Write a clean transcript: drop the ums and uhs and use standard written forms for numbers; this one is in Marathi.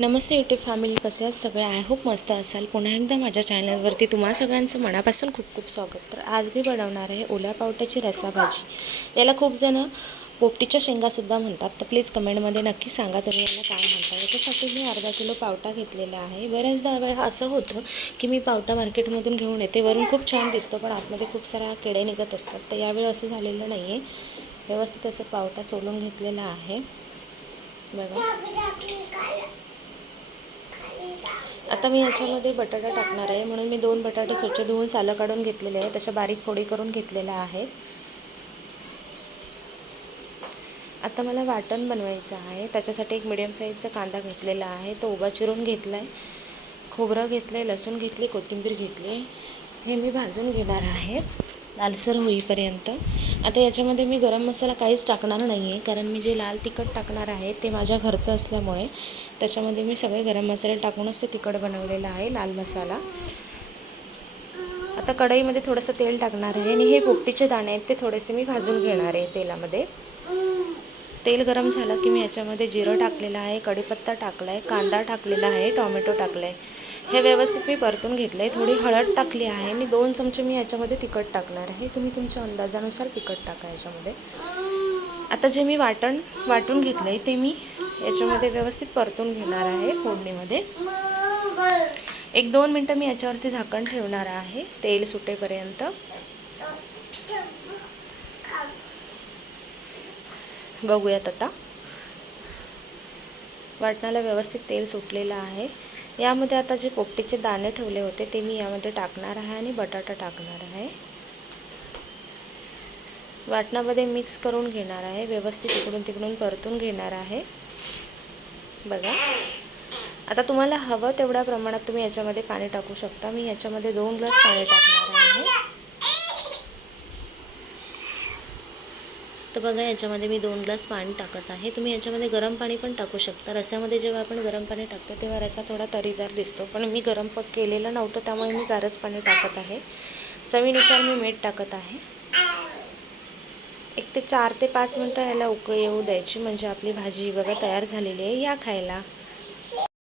नमस्ते यूट्यूब फॅमिली, कसे आहात सगळे? आय होप मस्त असाल. पुन्हा एकदा माझ्या चॅनलवरती तुम्हा सगळ्यांचं मनापासून खूप खूप स्वागत. तर आज मी बनवणार आहे ओल्या पावट्याची रसाभाजी. याला खूप जण पोपटीच्या शेंगासुद्धा म्हणतात. तर प्लीज कमेंटमध्ये नक्की सांगा तुम्ही याला काय म्हणता. याच्यासाठी मी अर्धा किलो पावटा घेतलेला आहे. बऱ्याचदा वेळा असं होतं की मी पावटा मार्केटमधून घेऊन येते, वरून खूप छान दिसतो पण आतमध्ये खूप सारा किडे निघत असतात. तर यावेळी असं झालेलं नाही आहे. व्यवस्थित असं पावटा सोलून घेतलेला आहे बघा. आता मी याच्यामध्ये बटाटा टाकणार आहे, म्हणून मी 2 बटाटे स्वच्छ धुवून सालं काढून घेतलेले आहे. तशा बारीक फोडी करून घेतलेल्या आहेत. आता मला वाटण बनवायचं आहे. त्याच्यासाठी एक मीडियम साईजचा कांदा घेतलेला आहे, तो उभा चिरून घेतला आहे. खोबरं घेतलं आहे, लसूण घेतली, कोथिंबीर घेतली. हे मी भाजून घेणार आहे लालसर होईपर्यंत. आता याच्यामध्ये मी गरम मसाला काहीच टाकणार नाही आहे, कारण मी जे लाल तिखट टाकणार आहे ते माझ्या घरचं असल्यामुळे त्याच्यामध्ये मी सगळे गरम मसाले टाकूनच ते तिखट बनवलेलं आहे, लाल मसाला. आता कढईमध्ये थोडंसं तेल टाकणार आहे आणि हे पोपटीचे दाणे आहेत ते थोडेसे मी भाजून घेणार आहे तेलामध्ये. तेल गरम झालं की मी याच्यामध्ये जिरं टाकलेलं आहे, कढीपत्ता टाकला आहे, कांदा टाकलेला आहे, टोमॅटो टाकलं आहे. हे व्यवस्थित मी परतून घेतलं आहे. थोडी हळद टाकली आहे आणि 2 चमचे मी याच्यामध्ये तिखट टाकणार आहे. तुम्ही तुमच्या अंदाजानुसार तिखट टाका याच्यामध्ये. आता जे मी वाटून घेतलं आहे ते मी याच्यामध्ये व्यवस्थित परतून घेणार आहे फोडणीमध्ये. 1-2 मिनटं मी याच्यावरती झाकण ठेवणार आहे तेल सुटेपर्यंत. बघूयात आता. वाटणाला व्यवस्थित तेल सुटलेलं आहे. यामध्ये आता जे पोपटीचे दाणे ठेवले होते ते मी यामध्ये टाकणार आहे आणि बटाटा टाकणार आहे. वाटणामध्ये मिक्स करून घेणार आहे, व्यवस्थित इकडून तिकडून परतून घेणार आहे बघा. आता तुम्हाला हवं तेवढ्या प्रमाणात तुम्ही याच्यामध्ये पाणी टाकू शकता. मी याच्यामध्ये 2 ग्लास पाणी टाकणार आहे. तर बघा, याच्यामध्ये मी 2 ग्लास पाणी टाकत आहे. तुम्ही याच्यामध्ये गरम पाणी पण टाकू शकता. रस्यामध्ये जेव्हा आपण गरम पाणी टाकतो तेव्हा रस्सा थोडा तरीदार दिसतो, पण मी गरम केलेलं नव्हतं त्यामुळे मी गारच पाणी टाकत आहे. चवीनुसार मी मीठ टाकत आहे. 1 ते 4 ते 5 मिनटं याला उकळी येऊ द्यायची, म्हणजे आपली भाजी बघा तयार झालेली आहे. या खायला.